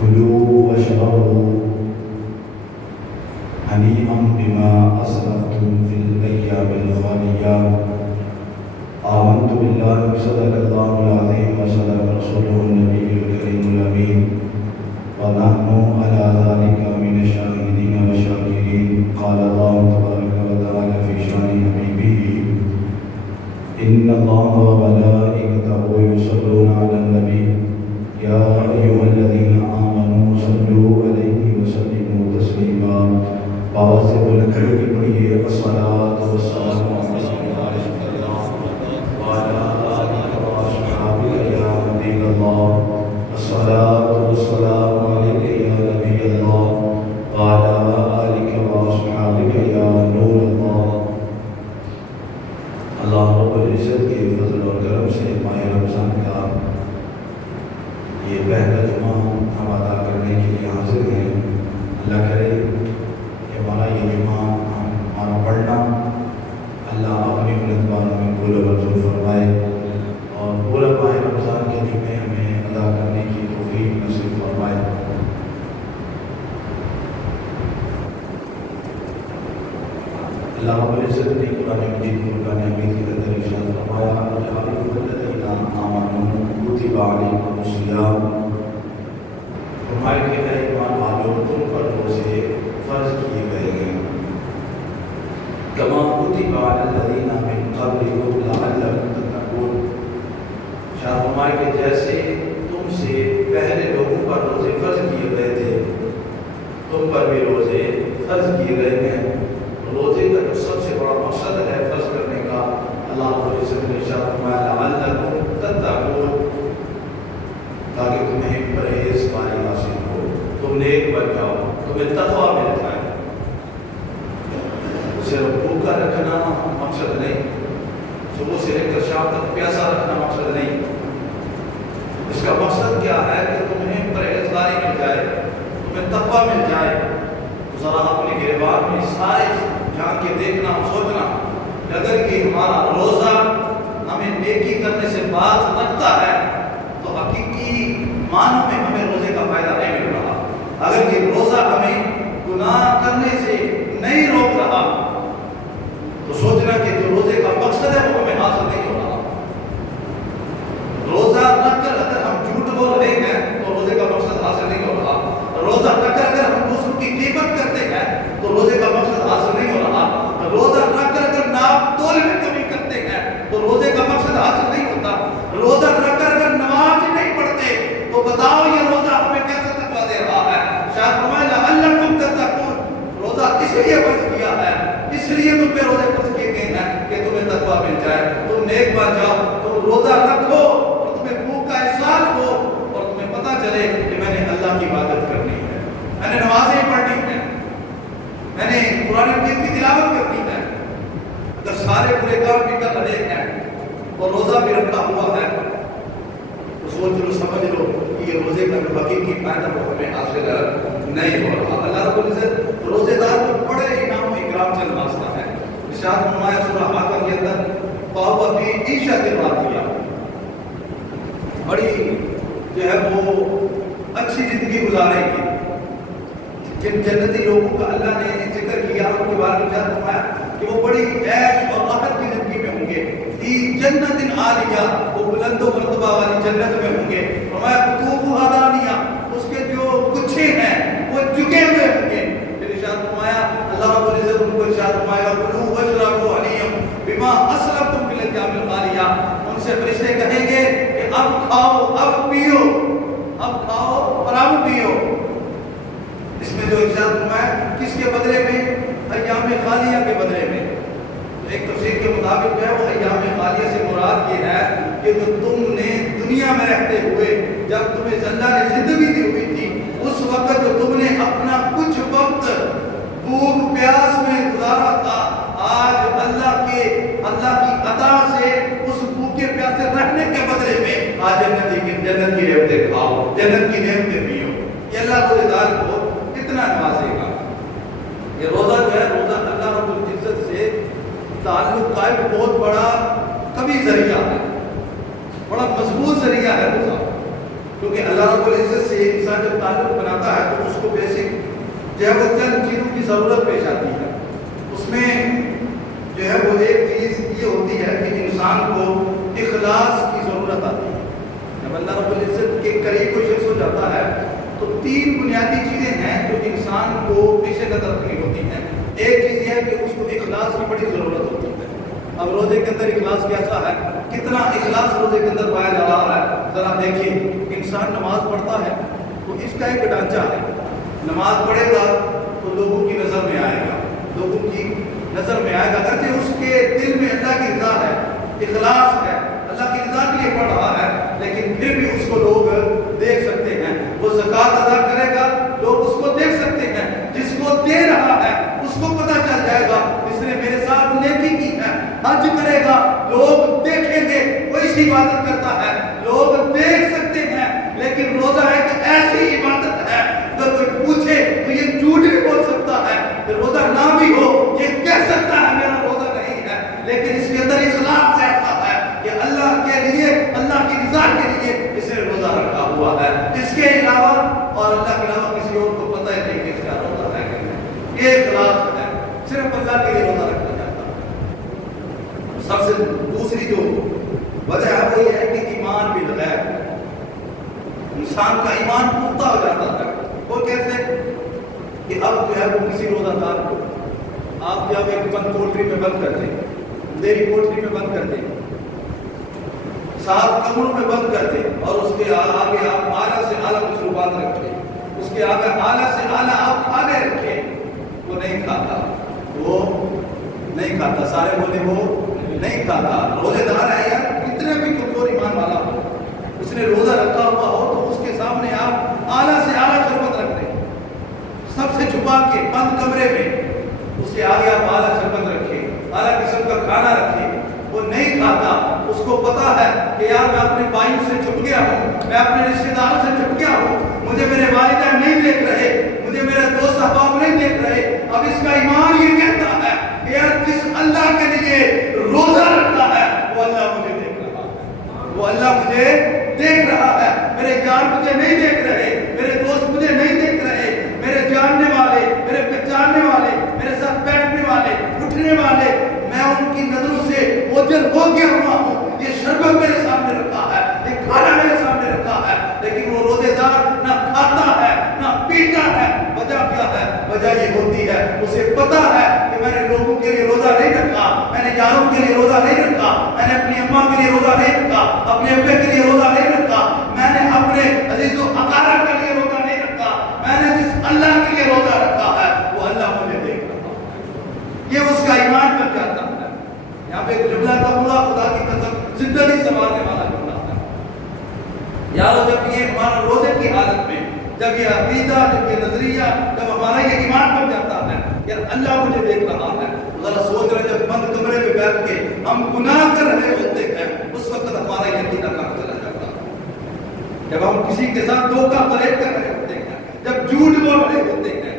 كلوا واشربوا هنيئا بما أسلفتم في الأيام الخالية. آمنت بالله صدق الله العظيم وصدق رسوله النبي الكريم الأمين ونحن على ذلك من الشاهدين والشاكرين. قال الله تبارك وتعالى في شأن حبيبه إن الله وملائكته يصلون على النبي يا أيها الذين آمنوا صلوا عليه وسلموا تسليما. بابا سے بولنے کھڑے کی پڑھیے الصلاۃ والسلام وعلى آلك وأصحابك يا نبي الله. الصلاة والسلام عليك يا نبي الله وعلى آلك وأصحابك يا نور الله. اللہ رب العزت کے فضل اور کرم سے ماہ رمضان کا یہ پہلا جمعہ ہم ادا کرنے کے لیے حاضر ہیں. اللہ کرے کہ ہمارا یہ جمعہ ہمارا پڑھنا اللہ اپنی بلند بانوں میں قبول و منظور فرمائے اور پورا ماہ رمضان کے جمعے ہمیں ادا کرنے کی توفیق نصیب فرمائے. اللہ رب العزت نے قرآن مجید فرقان حمید کے اندر ارشاد فرمایا الذین آمنوا کتب علیکم الصیام. فرمایا کہ اے ایمان والو تم پر روزے فرض کیے گئے ہیں کما کتب علی الذین من قبلکم لعلکم تتقون. شاہ فرمایا کہ جیسے تم سے پہلے لوگوں پر روزے فرض کیے گئے تھے تم پر بھی روزے فرض کیے گئے ہیں. روزے کا جو سب سے بڑا مقصد ہے فرض کرنے کا اللہ رب العزت نے ارشاد فرمایا لعلکم تتقون تاکہ تمہیں پرہیزگاری حاصل ہو تم نیک بن جاؤ تمہیں تقویٰ مل جائے. صرف بھوکا رکھنا مقصد نہیں, صبح سے لے کر شام تک پیاسا رکھنا مقصد نہیں. اس کا مقصد کیا ہے کہ تمہیں پرہیزگاری مل جائے تمہیں تقویٰ مل جائے. ذرا اپنے گریبان میں سارے جان کے دیکھنا سوچنا اگر کہ ہمارا روزہ ہمیں نیکی کرنے سے باز رکھتا ہے تو حقیقی معنوں میں ہمیں روزے کا فائدہ نہیں مل رہا. اگر یہ روزہ ہمیں گناہ کرنے سے نہیں روک رہا تو سوچنا کہ جو روزے کا مقصد ہے وہ ہمیں حاصل نہیں ہو رہا. روزہ رکھ کر اگر ہم جھوٹ بول رہے ہیں تو روزے کا مقصد حاصل نہیں ہو رہا. روزہ رکھ کر اگر ہم دوسروں کی غیبت کرتے ہیں تو روزے کا مقصد حاصل نہیں ہو رہا. روزہ رکھ کر اگر ناپ تول میں کمی کرتے ہیں تو روزے کا مقصد حاصل نہیں ہوتا. روزہ رکھ کر اگر نماز نہیں پڑھتے تو بتاؤ یہ روزہ ہمیں کیسے تقویٰ دے رہا ہے. شاید فرمایا لعلکم تتقون. روزہ اس لیے فرض کیا ہے اس لیے تم پہ روزے فرض کیے گئے ہیں کہ تمہیں تقویٰ مل جائے تم نیک بن جاؤ. تم روزہ رکھو اور تمہیں بھوک کا احساس ہو اور تمہیں پتہ چلے کہ میں نے اللہ کی عبادت کرنی ہے, میں نے نمازیں پڑھنی ہے, میں نے قرآن مجید کی تلاوت کرنی ہے. اگر سارے برے کام بھی کر رہے ہیں اور روزہ بھی رکھا ہوا ہے تو سوچ لو سمجھ لو کہ یہ روزے کا جو حقیقی فائدہ وہ ہمیں حاصل نہیں ہو رہا. اللہ رب العزت روزے دار کو بڑے انعام و اکرام سے نوازتا ہے. ارشاد فرمایا سورہ حاقہ کے اندر فَهُوَ فِي عِيشَةٍ رَاضِيَةٍ بڑی جو ہے وہ اچھی زندگی گزارے گی. جن جنتی لوگوں کا اللہ نے ذکر کیا ان کے بارے میں ارشاد فرمایا کہ وہ بڑی عیش اور راحت کی زندگی میں ہوں گے. فی جنت عالیہ وہ بلند و مرتبہ والی جنت میں ہوں گے. فرمایا قطوفها دانیہ اس کے جو گچھے ہیں وہ جھکے ہوئے ہوں گے. پھر ارشاد فرمایا اللہ رب العزت ان کو ارشاد فرمایا کلوا واشربوا ہنیئا بما اسلفتم فی الايام الخالیہ. ان سے فرشتے کہیں گے کہ اب کھاؤ اب پیو, اب کھاؤ اور اب پیو. اس میں جو ارشاد فرمایا کس کے بدلے میں؟ ایام خالیہ کے بدلے میں. ایک تفسیر کے مطابق جو ہے وہ ایام خالیہ سے مراد یہ ہے کہ جو تم نے دنیا میں رہتے ہوئے جب تمہیں اللہ نے زندگی دی ہوئی تھی اس وقت جو تم نے اپنا کچھ وقت بھوک پیاس میں گزارا تھا آج اللہ کی عطا سے اس بھوکے پیاسے رہنے کے بدلے میں آج جنت کی نعمتیں کھاؤ جنت کی نعمتیں پیو. یہ اللہ روزے دار کو کتنا نوازے گا. یہ روزہ جو ہے روزہ اللہ رب العزت سے تعلق کا ایک بہت بڑا قوی ذریعہ ہے, بڑا مضبوط ذریعہ ہے روزہ. کیونکہ اللہ رب العزت سے انسان جب تعلق جو ہے وہ چند چیزوں کی ضرورت پیش آتی ہے. اس میں جو ہے وہ ایک چیز یہ ہوتی ہے کہ انسان کو اخلاص کی ضرورت آتی ہے. جب اللہ رب العزت کے قریب کوئی شخص ہو جاتا ہے تو تین بنیادی چیزیں ہیں جو انسان کو پیش نظر رکھنی ہوتی ہیں. ایک چیز یہ ہے کہ اس کو اخلاص کی بڑی ضرورت ہوتی ہے. اب روزے کے اندر اخلاص کیسا ہے, کتنا اخلاص روزے کے اندر پایا جا رہا ہے, ذرا دیکھیں. انسان نماز پڑھتا ہے تو اس کا ایک ڈھانچہ ہے, نماز پڑھے گا تو لوگوں کی نظر میں آئے گا, لوگوں کی نظر میں آئے گا. اگرچہ اس کے دل میں اللہ کی رضا ہے, اخلاص ہے, اللہ کی رضا کے لیے پڑھ رہا ہے, لیکن پھر بھی اس کو لوگ دیکھ سکتے ہیں. وہ زکوٰۃ ادا کرے گا, لوگ اس کو دیکھ سکتے ہیں. جس کو دے رہا ہے اس کو پتہ چل جائے گا اس نے میرے ساتھ نیکی کی ہے. حج کرے گا, لوگ دیکھیں گے وہ اس عبادت کرتا ہے, لوگ دیکھ سکتے ہیں. لیکن روزہ ایک ایسی عبادت ہے اگر کوئی پوچھے تو یہ جھوٹ بھی بول سکتا ہے, روزہ نہ بھی ہو یہ کہہ سکتا ہے میرا روزہ نہیں ہے, لیکن اس کے اندر اخلاص ایسا ہے کہ اللہ کے لیے, اللہ کی رضا کے لیے اس نے روزہ رکھا ہوا ہے. اس کے علاوہ اور اللہ کے علاوہ کسی اور کو پتہ ہی نہیں کہ اس کا روزہ ہے کہ نہیں. یہ اخلاص ہے, صرف اللہ کے لیے روزہ رکھا جاتا ہے. سب سے دوسری جو وجہ ہے وہ یہ ہے کہ ایمان بالغیب, انسان کا ایمان پختہ ہو جاتا ہے. وہ کیسے کہ اب جو ہے وہ کسی روزہ دار کو آپ جب ایک بند پولٹری میں بند کر دیں, ڈیری پولٹری میں بند کر دیں, 7 کمروں میں بند کر دیں اور اس کے آگے آپ اعلیٰ سے اعلیٰ مشروبات رکھیں, اس کے آگے اعلیٰ سے اعلیٰ آپ آگے رکھیں, وہ نہیں کھاتا, وہ نہیں کھاتا. سارے بولے وہ نہیں کھاتا. روزے دار ہے یار, کتنے بھی کمزور ایمان والا ہو, اس نے روزہ رکھا ہوا ہو تو اس کے سامنے آپ اعلیٰ سے اعلیٰ شربت رکھ دیں, سب سے چھپا کے بند کمرے میں, اس کے آگے آپ اعلیٰ شربت رکھیں, اعلیٰ قسم کا کھانا رکھیں. وہ نہیں کھاتا. اس کو پتا ہے کہ یار میں اپنے بھائیوں سے چھپ گیا ہوں, میں اپنے رشتے داروں سے چھپ گیا ہوں, مجھے میرے والدین نہیں دیکھ رہے, مجھے میرے دوست احباب نہیں دیکھ رہے. اب اس کا ایمان یہ کہتا ہے کہ یار جس اللہ کے لیے روزہ رکھا ہے وہ اللہ مجھے دیکھ رہا ہے, وہ اللہ مجھے دیکھ رہا ہے. میرے یار مجھے نہیں دیکھ رہے, میرے دوست مجھے نہیں دیکھ رہے, میرے جاننے والے, میرے پہچاننے والے, میرے ساتھ بیٹھنے والے, اٹھنے والے, میں ان کی نظروں سے اوجھل ہو گیا ہوا ہوں. یہ شربت میرے سامنے رکھا ہے, یہ کھانا میرے سامنے رکھا ہے, لیکن وہ روزے دار نہ کھاتا ہے نہ پیتا ہے. وجہ کیا ہے؟ وجہ یہ ہوتی ہے اسے پتا ہے کہ میں نے لوگوں کے لیے روزہ نہیں رکھا, میں نے یاروں کے لیے روزہ نہیں رکھا, میں نے اپنی اماں کے لیے روزہ نہیں رکھا, اپنے ابے کے لیے روزہ نہیں رکھا, میں نے اپنے عزیز و اقارب کے لیے روزہ نہیں رکھا. میں نے جس اللہ کے لیے روزہ رکھا ہے وہ اللہ مجھے دیکھ رہا ہے. یہ اس کا ایمان بن جاتا ہے. یہاں پہ ایک جملہ کا خدا کی قسم زندگی سنوارنے والا جملہ ہے. یارو جب یہ ہمارا روزے کی حالت میں, جب یہ عقیدہ, جب یہ نظریہ, جب ہمارا یہ ایمان بن جاتا ہے یار اللہ مجھے دیکھ رہا ہے, ذرا سوچ رہے جب بند کمرے میں بیٹھ کے ہم گناہ کر رہے ہوتے ہیں اس وقت ہمارا یہ عقیدہ کہاں چلا جاتا ہے. جب ہم کسی کے ساتھ دھوکہ فریب کر رہے ہوتے ہیں, جب جھوٹ بول رہے ہوتے ہیں,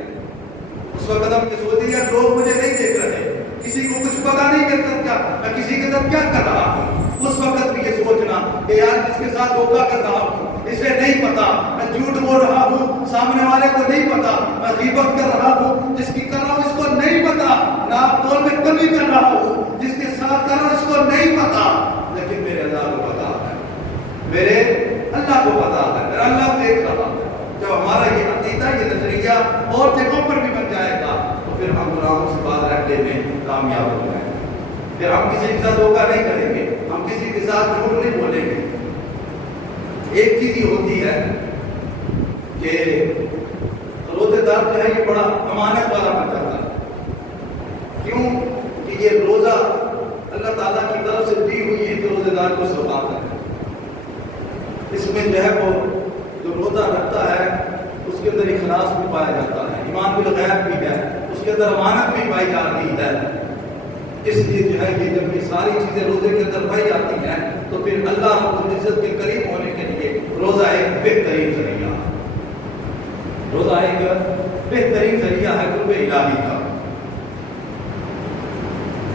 اس وقت ہم یہ سوچتے ہیں لوگ مجھے نہیں دیکھ رہے, کسی کو کچھ پتا نہیں کر سکتا میں کسی کے ساتھ کیا کر رہا ہوں. اس وقت بھی یہ سوچنا کہ یار جس کے ساتھ دھوکہ کر رہا ہوں اسے نہیں پتا, میں جھوٹ بول رہا ہوں سامنے والے کو نہیں پتا, میں غیبت کر رہا ہوں جس کی کر رہا ہوں اس کو نہیں پتا, ناپ تول میں کمی کر رہا ہوں جس کے ساتھ کر رہا ہوں اس کو نہیں پتا, لیکن میرے اللہ کو پتا ہے, میرے اللہ کو پتا ہے, میرا اللہ دیکھ رہا ہے. جب ہمارا یہ عقیدہ, یہ نظریہ اور جگہوں پر بھی بن جائے گا تو پھر ہم گناہوں سے باہر رہنے میں کامیاب ہو جائیں گے. پھر ہم کسی کے ساتھ دھوکہ نہیں کریں گے, ہم کسی کے ساتھ جھوٹ نہیں بولیں گے. ایک چیز یہ ہوتی ہے کہ روزے دار جو ہے یہ بڑا امانت والا بن جاتا ہے. کیوں کہ یہ روزہ اللہ تعالیٰ کی طرف سے دی ہوئی ایک روزے دار کو سوغات ہے. اس میں جو ہے وہ جو روزہ رکھتا ہے اس کے اندر اخلاص بھی پایا جاتا ہے, ایمان بالغیب بھی ہے, اس کے اندر امانت بھی پائی جا رہی ہے. اس لیے جو ہے یہ جب یہ ساری چیزیں روزے کے اندر پائی جاتی ہیں تو پھر اللہ رب العزت کے قریب ہونے کے لیے روزہ ایک بہترین ذریعہ, روزہ ایک بہترین ذریعہ ہے قرب الہی کا.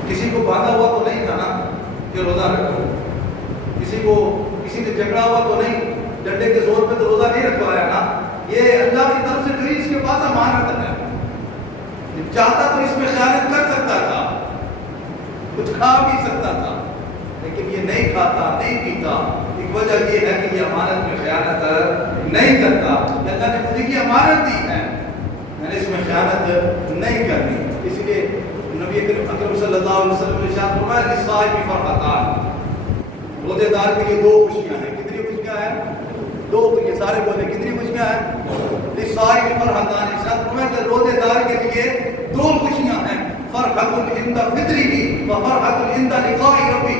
کسی کو باندھا ہوا تو نہیں تھا نا کہ روزہ رکھو, کسی نے جھگڑا ہوا تو نہیں, ڈنڈے کے زور پہ تو روزہ نہیں رکھوایا نا. یہ اللہ کی طرف سے جو اس کے پاس امانت ہے, چاہتا تو اس میں خیانت کر سکتا تھا، کچھ کھا بھی سکتا تھا، لیکن یہ نہیں کھاتا، نہیں پیتا۔ ایک وجہ یہ ہے کہ یہ امانت میں خیانت نہیں کرتا۔ اللہ نے مجھے کی امانت دی ہے، میں نے اس میں خیانت نہیں کرنی۔ اس لیے نبی اکرم صلی اللہ علیہ وسلم نے ارشاد فرمایا للصائم فرحتان، روزے دار کے لیے دو خوشیاں ہیں۔ کتنی خوشیاں ہیں؟ دو۔ یہ سارے بولے کتنی خوشیاں ہیں؟ للصائم فرحتان، ارشاد فرمایا کہ روزے دار کے لیے دو خوشیاں ہیں، فرحۃ عند فطرہ وفرحۃ عند لقاء ربہ۔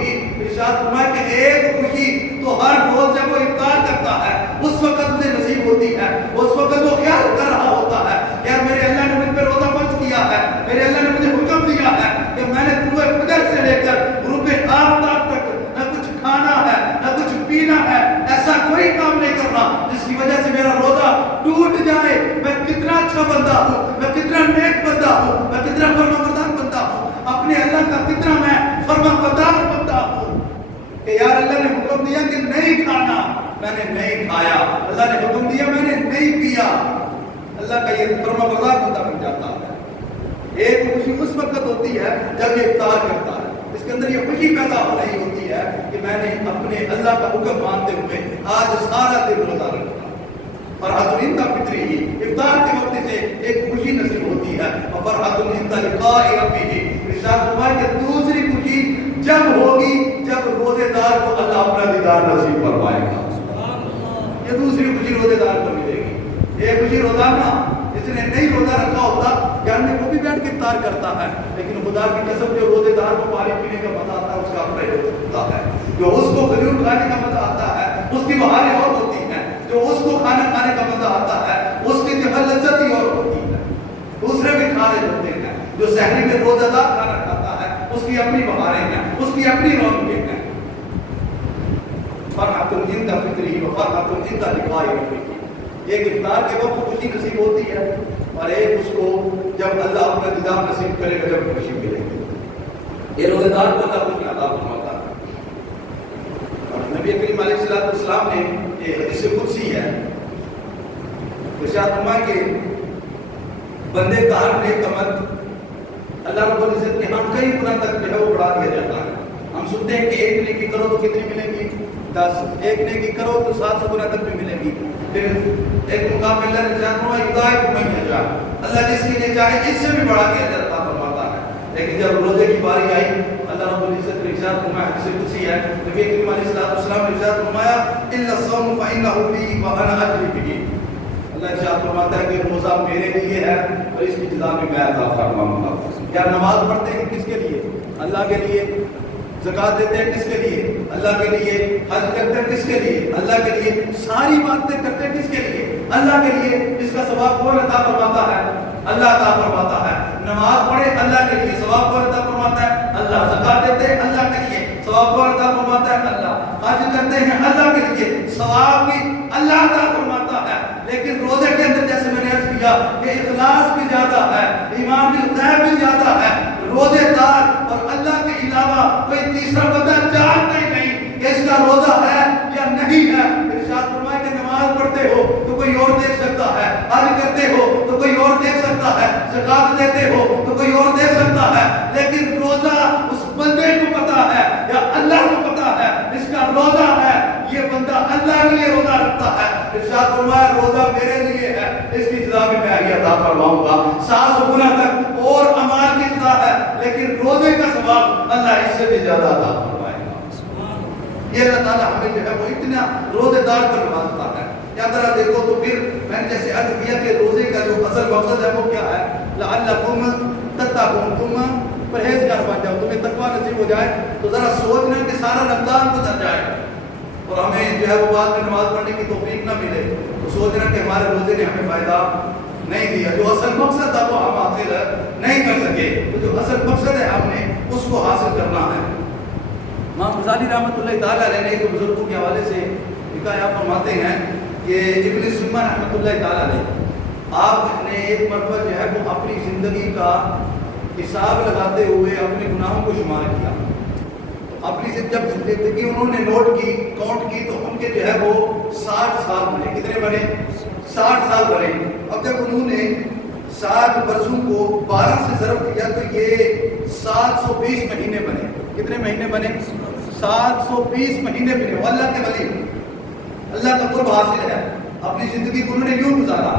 ارشاد فرمایا کہ ایک خوشی تو ہر روز جب وہ افطار کرتا ہے اس وقت اسے نصیب ہوتی ہے، اس وقت وہ خیال کر رہا ہوتا ہے یار میرے اللہ نے مجھ پہ روزہ فرض کیا ہے، میرے اللہ نے مجھے حکم دیا ہے کہ میں نے طلوع فجر سے لے کر غروب آفتاب تک نہ کچھ کھانا ہے نہ کچھ پینا ہے، ایسا کوئی کام نہیں کرنا جس کی وجہ سے میرا روزہ ٹوٹ جائے۔ میں کتنا اچھا بندہ ہوں، میں کتنا نیک بندہ ہوں، میں کتنا فرمانبردار بندہ ہوں، اپنے اللہ کا کتنا میں فرمانبردار بندہ ہوں کہ یار اللہ نے حکم دیا کہ نہیں کھانا، میں نے نہیں کھایا، اللہ نے حکم دیا میں نے نہیں پیا، اللہ کا یہ فرمانبردار بندہ بن جاتا ہے۔ ایک خوشی اس وقت ہوتی ہے جب یہ افطار کرتا ہے، اس کے اندر یہ خوشی پیدا ہو رہی ہوتی ہے کہ میں نے اپنے اللہ کا حکم مانتے ہوئے آج سارا دن روزہ رکھا۔ فرحۃ عند فطرہ، افطار کے وقت سے ایک خوشی نصیب ہوتی ہے، اور فرحۃ عند لقاء ربہ، ارشاد فرمایا کہ دوسری خوشی جب ہوگی جب روزے دار کو اللہ اپنا دیدار نصیب فرمائے گا۔ یہ دوسری خوشی روزے دار کو ملے گی۔ ایک خوشی روزانہ جس نے نہیں روزہ رکھا ہوتا گھر میں وہ بھی بیٹھ کے افطار کرتا ہے، لیکن خدا کی قسم جو روزے دار کو پانی پینے کا مزہ آتا ہے اس کا اپنا ہی ہوتا ہے، جو اس کو کھجور کھانے کا مزہ آتا ہے اس کی بہاریں اور ہوتی ہیں، جو اس کو کھانا کھانے کا مزہ آتا ہے اس کی جو لذت ہی اور ہوتی ہے۔ دوسرے بھی کھا رہے ہوتے ہیں، جو سحری میں روزہ دار کھانا کھاتا ہے اس کی اپنی بہاریں ہیں، اس کی اپنی رونقیں ہیں۔ فرحۃ عند فطرہ وفرحۃ عند لقاء ربہ، ایک افطار کے وقت خوشی نصیب ہوتی ہے اور ایک اس کو جب اللہ اپنا دیدار نصیب کرے گا جب خوشی ملے گی۔ یہ روزے دار کو اللہ خوشی عطا فرماتا ہے۔ اور نبی کریم علیہ الصلوۃ والسلام نے یہ حدیث قدسی ہے، ارشاد فرمایا کہ بندے کا ہر نیک عمل اللہ رب العزت کے ہاں کئی گنا تک جو ہے وہ بڑھا دیا جاتا ہے۔ ہم سنتے ہیں کہ ایک نیکی کرو تو کتنی ملے گی؟ 10۔ ایک نیکی کرو تو 700 گنا تک بھی ملے گی۔ پھر ایک مقام میں اللہ نے چاہا یضاعف من یشاء، اللہ جس کے لیے چاہے اس سے بھی بڑھا کے اجر عطا فرماتا ہے۔ لیکن جب روزے کی باری آئی اللہ رب العزت نے ارشاد فرمایا، حدیث قدسی ہے، نبی کریم علیہ الصلوۃ والسلام نے ارشاد فرمایا الا الصوم فانه لي وانا اجزي به، اللہ ارشاد فرماتا ہے کہ روزہ میرے لیے ہے اور اس کی جزا بھی میں عطا فرماؤں گا۔ کیا نماز پڑھتے ہیں کس کے لیے؟ اللہ کے لیے۔ زکوٰۃ دیتے ہیں کس کے لیے؟ اللہ کے لیے۔ حج کرتے ہیں کس کے لیے؟ اللہ کے لیے۔ ساری باتیں کرتے ہیں کس کے لیے؟ اللہ کے لیے۔ اس کا ثواب کون عطا فرماتا ہے؟ اللہ عطا فرماتا ہے۔ نماز پڑھے اللہ کے لیے، ثواب کون عطا فرماتا ہے؟ اللہ۔ زکوٰۃ دیتے ہیں اللہ کے لیے، ثواب کون عطا فرماتا ہے؟ اللہ۔ حج کرتے ہیں اللہ کے لیے، ثواب بھی اللہ عطا فرماتا ہے۔ لیکن روزے کے اندر جیسے میں نے عرض کیا کہ اخلاص بھی زیادہ ہے، ایمان بالغیب بھی زیادہ ہے۔ روزے دار اور اللہ کے علاوہ کوئی تیسرا بندہ جانتا ہی نہیں کہ اس کا روزہ ہے یا نہیں ہے۔ ارشاد فرمایا کہ نماز پڑھتے ہو تو کوئی اور دیکھ سکتا ہے، حج کرتے ہو تو کوئی اور دیکھ سکتا ہے، زکوٰۃ دیتے ہو تو کوئی اور دیکھ سکتا ہے، لیکن روزہ اس بندے کو پتا ہے یا اللہ کو پتا ہے اس کا روزہ ہے، یہ بندہ اللہ کے لیے روزہ رکھتا ہے۔ ارشاد فرمایا روزہ میرے لیے ہے، اس کی جزا بھی میں ہی عطا فرماؤں گا۔ 700 گنا تک اور اعمال کی جزا ہے، لیکن روزے کا ثواب اللہ اس سے بھی زیادہ عطا فرمائے گا۔ یہ اللہ تعالیٰ ہمیں جو ہے وہ اتنا روزے دار پر نوازتا ہے۔ یا ذرا دیکھو تو پھر میں نے جیسے عرض کیا کہ روزے کا جو اصل مقصد ہے وہ کیا ہے؟ لعلکم تتقون، تم پرہیزگار بن جاؤ، تمہیں تقویٰ نصیب ہو جائے۔ تو ذرا سوچنا کہ سارا رمضان گزر جائے اور ہمیں جو ہے وہ بعد میں نماز پڑھنے کی توفیق نہ ملے، تو سوچنا کہ ہمارے روزے نے ہمیں فائدہ نہیں دیا، جو اصل مقصد تھا وہ ہم حاصل نہیں کر سکے۔ تو جو اصل مقصد ہے ہم نے اس کو حاصل کرنا ہے۔ امام غزالی رحمۃ اللہ تعالیٰ علیہ نے ایک بزرگوں کے حوالے سے لکھا ہے، آپ فرماتے ہیں کہ ابن سمہ رحمۃ اللہ تعالیٰ علیہ، آپ نے ایک مرتبہ جو ہے وہ اپنی زندگی کا حساب لگاتے ہوئے اپنے گناہوں کو شمار کیا۔ اپنی سے جب زندگی انہوں نے نوٹ کی، کاؤنٹ کی، تو ان کے جو ہے وہ 60 سال بنے۔ کتنے بنے؟ 60 سال بنے۔ اب جب انہوں نے 60 برسوں کو 12 سے ضرب کیا تو یہ 720 مہینے بنے. کتنے مہینے بنے؟ 720 مہینے بنے. وہ اللہ کے ولی، اللہ کا قرب حاصل ہے. اپنی زندگی کو انہوں نے یوں گزارا.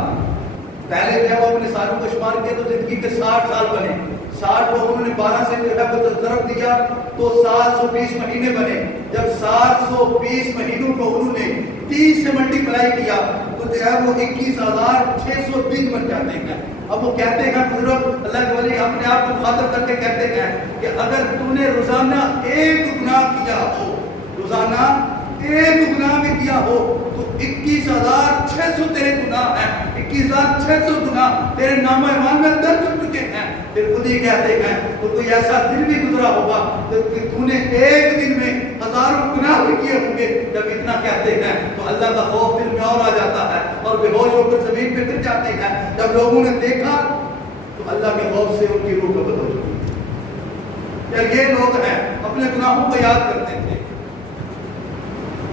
پہلے جب اپنے سالوں کو شمار کیا تو زندگی کے 60 سال بنے. 60 کو انہوں نے 12 سے جو ہے ضرب دیا تو 720 مہینے بنے. جب 720 مہینوں کو انہوں نے 30 سے ملٹیپلائی کیا تو جو ہے وہ 21,600 دن بن جاتے ہیں. اب وہ کہتے ہیں بزرگ اللہ کے ولی اپنے آپ کو مخاطب کر کے کہتے ہیں کہ اگر تو نے روزانہ ایک گناہ کیا ہو، روزانہ ایک گناہ بھی کیا ہو تو 21,600 تیرے گناہ ہیں. 21,600 گناہ تیرے نامہ اعمال میں درج ہو چکے ہیں. پھر خود ہی کہتے ہیں تو کوئی ایسا دن بھی گزرا ہوگا کہ تو نے ایک دن میں ہزاروں گناہ بھی کیے ہوں گے. جب اتنا کہتے ہیں تو اللہ کا خوف دل میں اور آ جاتا ہے اور بے ہوش ہو کر زمین پہ گر جاتے ہیں. جب لوگوں نے دیکھا تو اللہ کے خوف سے ان کی روح قبض ہو چکی. یار یہ لوگ ہیں اپنے گناہوں کو یاد کرتے تھے.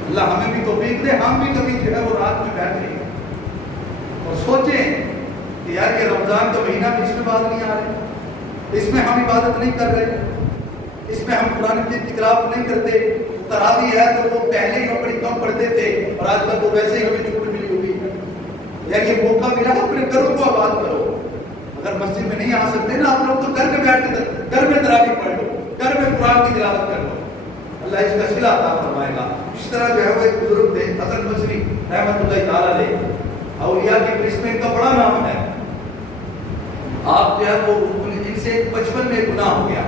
اللہ ہمیں بھی توفیق دے ہم بھی کبھی جو ہے وہ رات میں بیٹھیں اور سوچیں کہ یار یہ رمضان کا مہینہ بھی اس میں بعد نہیں آ رہے، اس میں ہم عبادت نہیں کر رہے، اس میں ہم قرآن کی تلاوت نہیں کرتے. تراویح ہے تو وہ پہلے ہی بڑی کم پڑھتے تھے اور آج کل تو ویسے ہی ہمیں چھوٹ ملی ہوئی ہے. یار یہ موقع ملا اپنے گھروں کو آباد کرو. اگر مسجد میں نہیں آ سکتے نا آپ لوگ تو گھر میں بیٹھ کے گھر میں تراویح پڑھ لو، گھر میں قرآن کی تلاوت کر لو. اللہ اس کا صلہ عطا فرمائے گا. اس طرح جو ہے وہ ایک بزرگ تھے حسن بصری رحمۃ اللہ تعالیٰ علیہ، اولیاء کی فہرست میں ان کا بڑا نام ہے. آپ جو ہے وہ ان سے 55 میں گناہ ہو گیا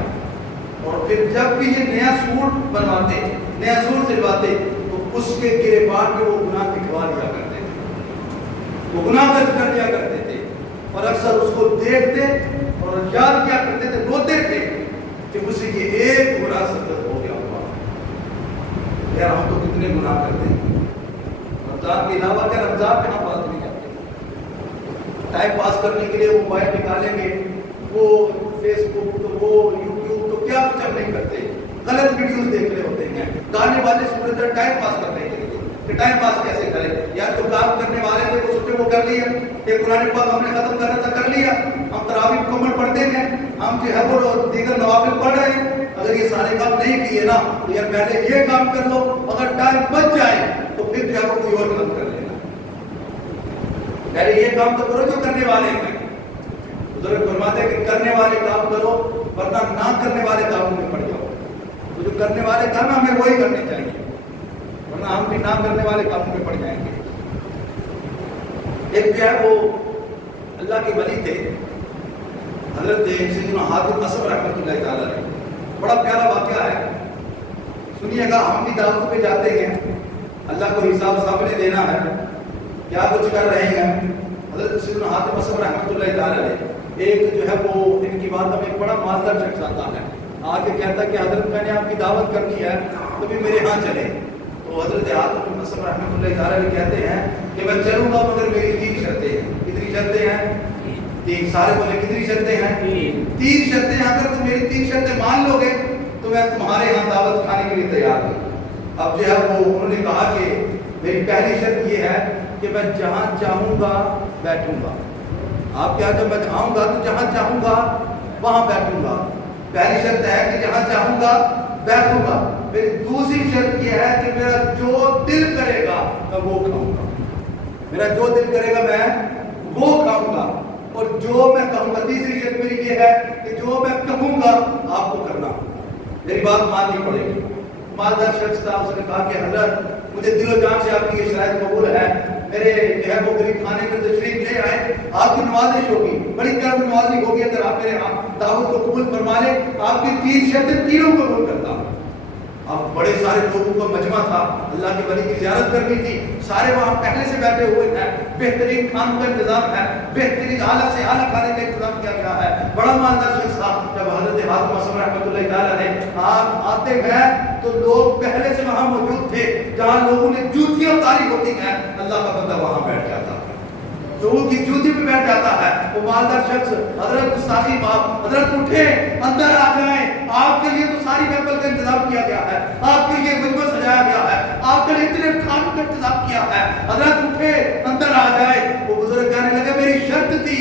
اور پھر جب بھی یہ نیا سوٹ بنواتے، نیا سوٹ سلواتے تو اس کے گریبان کے وہ گناہ دکھوا دیا کرتے تھے، وہ گناہ درج کر دیا کرتے تھے اور اکثر اس کو دیکھتے اور یاد کیا کرتے تھے، روتے تھے کہ مجھ سے یہ ایک گناہ سرزد ہو گیا ہوا. یار ہم تو کتنے گناہ کرتے ہیں. رمضان کے علاوہ کیا رمضان میں ہم بات نہیں کرتے. ٹائم پاس کرنے کے لیے وہ موبائل نکالیں گے، وہ فیس بک تو وہ یوٹیوب تو کیا کچھ ہم نہیں کرتے. غلط ویڈیوز دیکھ رہے ہوتے ہیں، گانے والے سن رہے ٹائم پاس کرنے کے لیے کہ ٹائم پاس کیسے کریں. یا تو کام کرنے والے تھے وہ سوچے وہ کر لیا، ایک قرآن پاک ہم نے ختم کرنا تھا کر لیا. ہم تراویح مکمل پڑھتے ہیں، ہم جو ہے وہ دیگر نوافل پڑھ رہے ہیں. اگر یہ سارے کام نہیں کیے نا تو یار پہلے یہ کام کر لو، اگر ٹائم بچ جائے تو پھر جو ہے وہ کوئی اور کام کر لینا. پہلے یہ کام تو کرو جو کرنے والے ہیں. بزرگ فرماتے ہیں کہ کرنے والے کام کرو ورنہ نہ کرنے والے کاموں میں پڑ جاؤ. تو جو کرنے والے کام ہمیں وہی کرنے چاہیے ورنہ ہم بھی نہ کرنے والے کاموں میں پڑ جائیں گے. ایک جو ہے وہ اللہ کے ولی تھے حضرت سیدنا حاتم اسم رحمۃ اللہ تعالیٰ علیہ. بڑا پیارا واقعہ ہے، سنیے گا. ہم بھی دعوتوں پہ جاتے ہیں، اللہ کو حساب سامنے دینا ہے کیا کچھ کر رہے ہیں. حضرت سیدنا حاتم اسم رحمۃ اللہ تعالیٰ علیہ ایک جو ہے وہ ان کی بات میں ایک بڑا مالدار شخص آتا ہے، آ کے کہتا ہے کہ حضرت میں نے آپ کی دعوت کرنی ہے تو بھی میرے ہاں چلے. تو حضرت حاتم اسم رحمۃ اللہ تعالیٰ علیہ کہتے ہیں کہ میں چلوں گا مگر میری 3 شرطیں ہیں. کتنی شرطیں ہیں؟ 3. سارے بولے کتنی شرطیں ہیں؟ 3 شرطیں ہیں. اگر تم میری 3 شرطیں مان لو گے تو میں تمہارے ہاں دعوت کھانے کے لیے تیار ہوں. اب جو ہے وہ انہوں نے کہا کہ میری پہلی شرط یہ ہے کہ میں جہاں چاہوں گا بیٹھوں گا. آپ کیا جب میں آؤں گا تو جہاں چاہوں گا وہاں بیٹھوں گا. پہلی شرط ہے کہ جہاں چاہوں گا بیٹھوں گا. میری دوسری شرط یہ ہے کہ میرا جو دل کرے گا میں وہ کھاؤں گا. میرا جو دل کرے گا میں وہ کھاؤں گا اور جو میں کہوں گا. تیسری شرط میری یہ ہے کہ جو میں کہوں گا آپ کو کرنا، میری بات ماننی پڑے گی. مالدار شخص تھا، اس نے کہا کہ حضرت مجھے دل و جان سے آپ کی یہ شرائط قبول ہے. میرے جو ہے وہ غریب خانے میں تشریف لے آئے، آپ کی نوازش ہوگی، بڑی کرم نوازی ہوگی اگر آپ میرے دعوت کو قبول فرما لیں. آپ کی 3 شرطیں تینوں قبول کرتا. اب بڑے سارے لوگوں کا مجمع تھا، اللہ کے ولی کی زیارت کرنی تھی. سارے وہاں پہلے سے بیٹھے ہوئے ہیں، بہترین کھانوں کا انتظام ہے، بہترین اعلیٰ سے اعلیٰ کھانے کا انتظام کیا گیا ہے. بڑا مالدار شخص تھا. جب حضرت حاتم اسم رحمۃ اللہ تعالیٰ نے آپ آتے ہیں تو لوگ پہلے سے وہاں موجود تھے. جہاں لوگوں نے جوتیاں اتاری ہوتی ہیں اللہ کا بندہ وہاں بیٹھ جاتا ہے، لوگوں کی جوتی پہ بیٹھ جاتا ہے. وہ مالدار شخص حضرت گستاخی باپ حضرت اٹھے اندر آ جائیں، آپ کے لیے تو ساری محفل کا انتظام کیا گیا ہے، آپ کے لیے مجمع سجایا گیا ہے، آپ کے لیے اتنے کھانوں کا انتظام کیا ہے. حضرت اٹھے اندر آ جائے. وہ بزرگ کہنے لگے میری شرط تھی